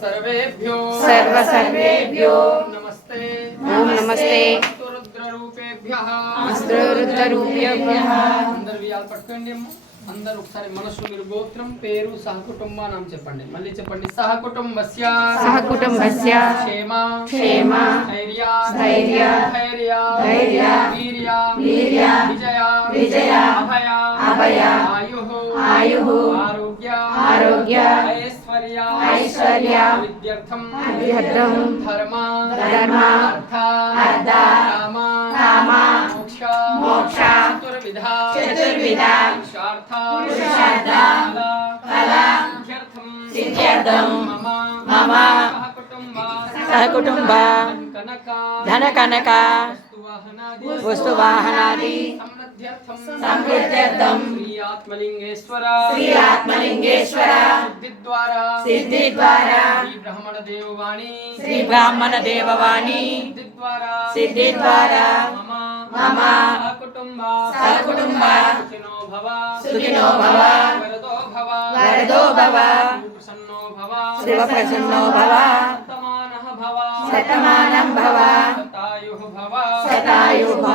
सर्वेभ्यो नमस्ते ओम नमस्ते रुद्ररूपेभ्यः అందరూ వియాలు పట్టుకోండి అందరూ ఒకసారి మనసు మీరు గోత్రం పేరు సహకుటుంబానం చెప్పండి మళ్ళీ చెప్పండి సహకుటుంబస్య క్షేమ ధైర్య వీర్య విజయ అభయ ఆయుః ఆరోగ్య ఐశ్వర్య విద్యార్థం ధర్మ అర్థ కామ మోక్ష చతుర్విధ పురుషార్థ ఫల సిద్ధ్యర్థం మమ सहकुटुंब धन कनक वस्तुवाहनादि समृद्ध्यर्थम श्री आत्मलिंगेश्वर सिद्धि द्वारा श्री ब्राह्मण देववाणी सिद्धि द्वारा मम सहकुटुंब सुखिनो भव वरदो भव शिव प्रसन्नो भव शतमानं भव शतायुः भव